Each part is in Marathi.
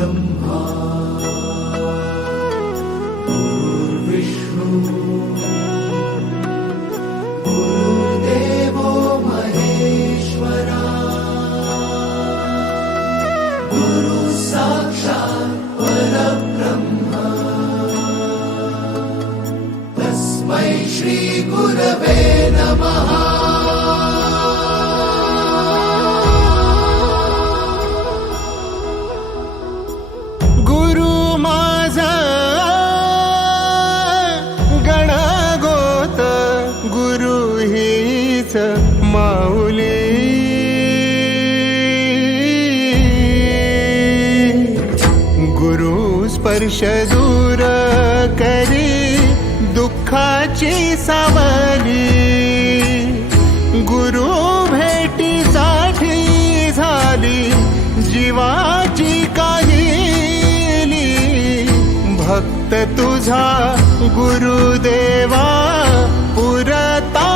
परब्रह्मा गुरुर्विष्णु गुरुर्देवो महेश्वरा गुरु साक्षात् परब्रह्मा तस्मै श्री गुरवे नमः। माऊली गुरु स्पर्श दूर करी दुःखाची सावली, गुरु भेटीसाठी झाली जीवाची काहिली। भक्त तुझा गुरुदेवा पुरता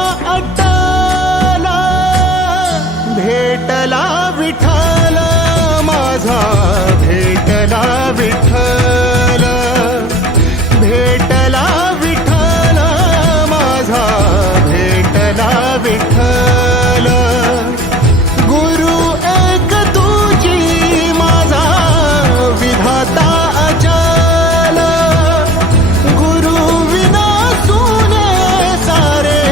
भेटला विठ्ठल माझा, भेटला विठ्ठल, भेटला विठ्ठल माझा, भेटला विठ्ठल। गुरु एक तुझी माझा विधाता अचल, गुरु विना सुने सारे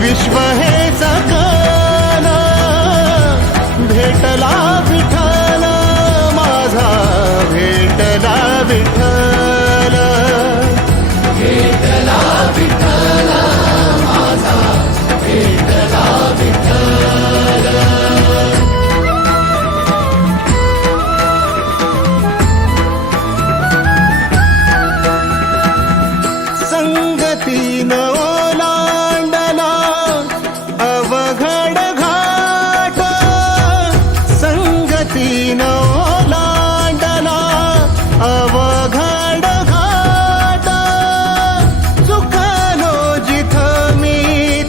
विश्व हे सकल। भेटला विठ्ठल माझा, भेटला विठ्ठल, भेटला विठ्ठल माझा, भेटला विठ्ठल। संगतीनं ओलांडला अवघड घाट, संगतीनं ओलांडला अवघड घाट। चुकलो जिथं मी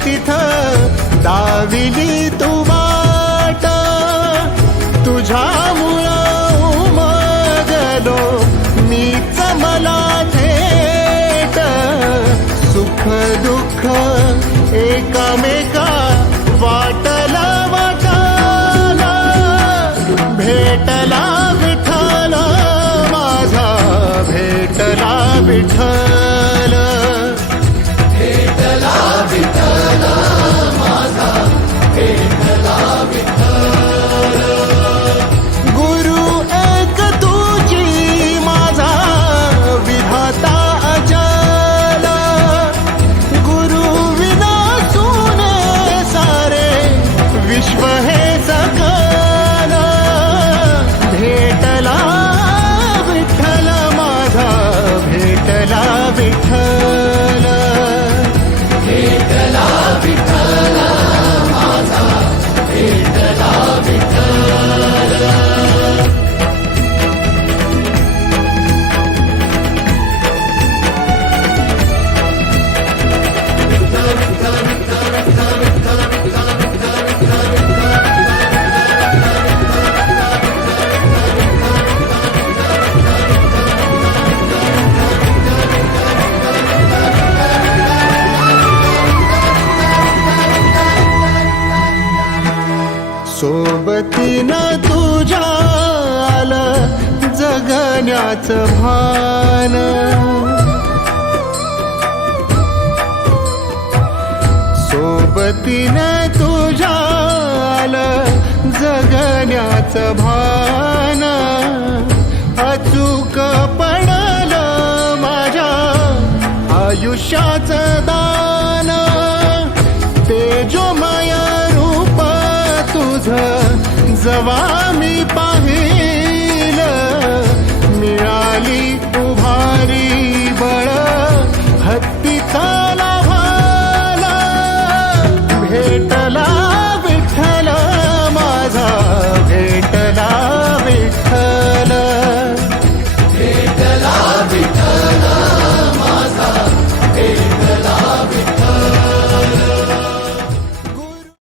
तिथं दाविली तू वाट, तुझ्यामुळं उमगलो मीच मला थेट। सुख दुःख एकामेका वाटला वाटाला, भेटला विठ्ठल माझा, भेटला विठ्ठल, भेटला विठ्ठल माझा, भेटला विठ्ठल। गुरु एक तुझी माझा विधाता अचल, गुरु विना सुने सारे विश्व हे सकल। भेटला विठ्ठल माझा, भेटला विठ्ठल, भेटला विठ्ठल माझा, भेटला विठ्ठल। सोबतीनं तुझ्या आलं जगण्याचं भान, सोबतीनं तुझ्या आलं जगण्याचं भान। अचूक पडलं माझ्या आयुष्याचं दान, तेजोमय रूप तुझं जवा